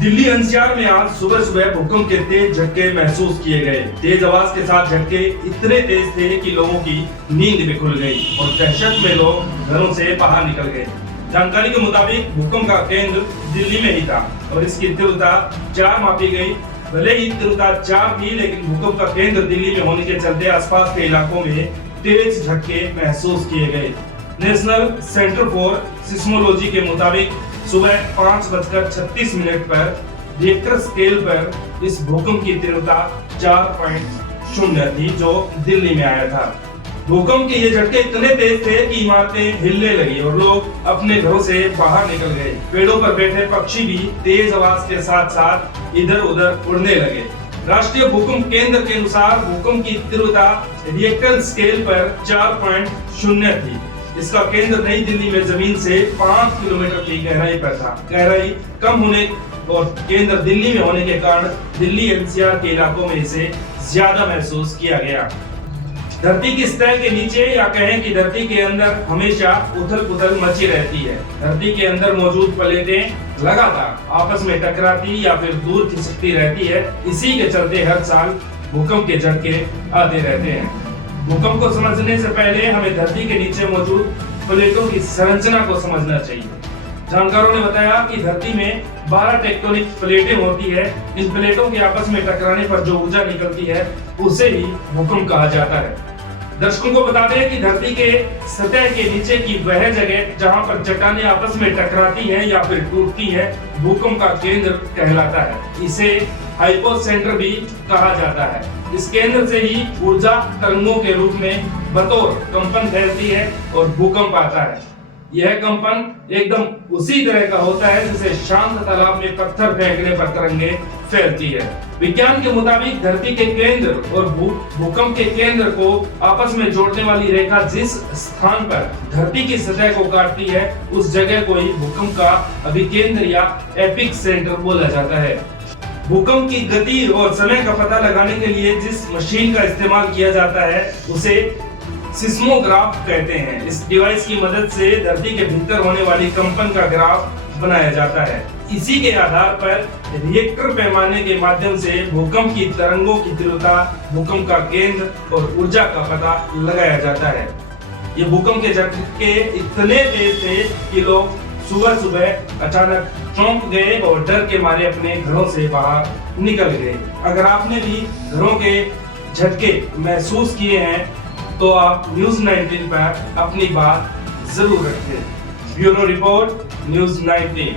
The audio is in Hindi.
दिल्ली एनसीआर में आज सुबह सुबह भूकंप के तेज झटके महसूस किए गए। तेज आवाज के साथ झटके इतने तेज थे कि लोगों की नींद भी खुल गई और दहशत में लोग घरों से बाहर निकल गए। जानकारी के मुताबिक भूकंप का केंद्र दिल्ली में ही था और इसकी तीव्रता 4 मापी गई। भले ही तीव्रता 4 थी, लेकिन भूकंप का केंद्र दिल्ली में होने के चलते आसपास के इलाकों में तेज झटके महसूस किए गए। नेशनल सेंटर फॉर सिस्मोलॉजी के मुताबिक सुबह 5:36 पर रिक्टर स्केल पर इस भूकंप की तीव्रता 4.0 थी, जो दिल्ली में आया था। भूकंप के ये झटके इतने तेज थे कि इमारतें हिलने लगी और लोग अपने घरों से बाहर निकल गए। पेड़ों पर बैठे पक्षी भी तेज आवाज के साथ साथ इधर उधर उड़ने लगे। राष्ट्रीय भूकंप केंद्र के अनुसार भूकंप की तीव्रता रिक्टर स्केल पर 4.0 थी। इसका केंद्र नई दिल्ली में जमीन से 5 किलोमीटर की गहराई पर था। गहराई कम होने और केंद्र दिल्ली में होने के कारण दिल्ली एनसीआर के इलाकों में इसे ज्यादा महसूस किया गया। धरती की सतह के नीचे या कहें कि धरती के अंदर हमेशा उथल पुथल मची रहती है। धरती के अंदर मौजूद प्लेटें लगातार आपस में टकराती या फिर दूर खिसकती रहती है। इसी के चलते हर साल भूकंप के झटके आते रहते हैं। भूकंप को समझने से पहले हमें धरती के नीचे मौजूद प्लेटों की संरचना को समझना चाहिए। जानकारों ने बताया कि धरती में 12 टेक्टोनिक प्लेटें होती है। इन प्लेटों के आपस में टकराने पर जो ऊर्जा निकलती है उसे ही भूकंप कहा जाता है। दर्शकों को बता दें कि धरती के सतह के नीचे की वह जगह जहां पर चट्टानें आपस में टकराती हैं या फिर टूटती हैं, भूकंप का केंद्र कहलाता है। इसे हाइपोसेंटर भी कहा जाता है। इस केंद्र से ही ऊर्जा तरंगों के रूप में बतौर कंपन फैलती है और भूकंप आता है। यह कंपन एकदम उसी तरह का होता है जैसे शांत तालाब में पत्थर फेंकने पर तरंगे फैलती है। विज्ञान के मुताबिक धरती के केंद्र और भूकंप के केंद्र को आपस में जोड़ने वाली रेखा जिस स्थान पर धरती की सतह को काटती है, उस जगह को ही भूकंप का अभिकेंद्र या एपिक सेंटर बोला जाता है। भूकंप की गति और समय का पता लगाने के लिए जिस मशीन का इस्तेमाल किया जाता है उसे सिस्मोग्राफ कहते हैं। इस डिवाइस की मदद से धरती के भीतर होने वाली कंपन का ग्राफ बनाया जाता है। इसी के आधार पर रिएक्टर पैमाने के माध्यम से भूकंप की तरंगों की तीव्रता, भूकंप का केंद्र और ऊर्जा का पता लगाया जाता है। ये भूकंप के झटके इतने तेज थे कि लोग सुबह सुबह अचानक चौंक गए और डर के मारे अपने घरों से बाहर निकल गए। अगर आपने भी घरों के झटके महसूस किए हैं तो आप न्यूज़ 19 पर अपनी बात जरूर रखें। Bureau report, news 19।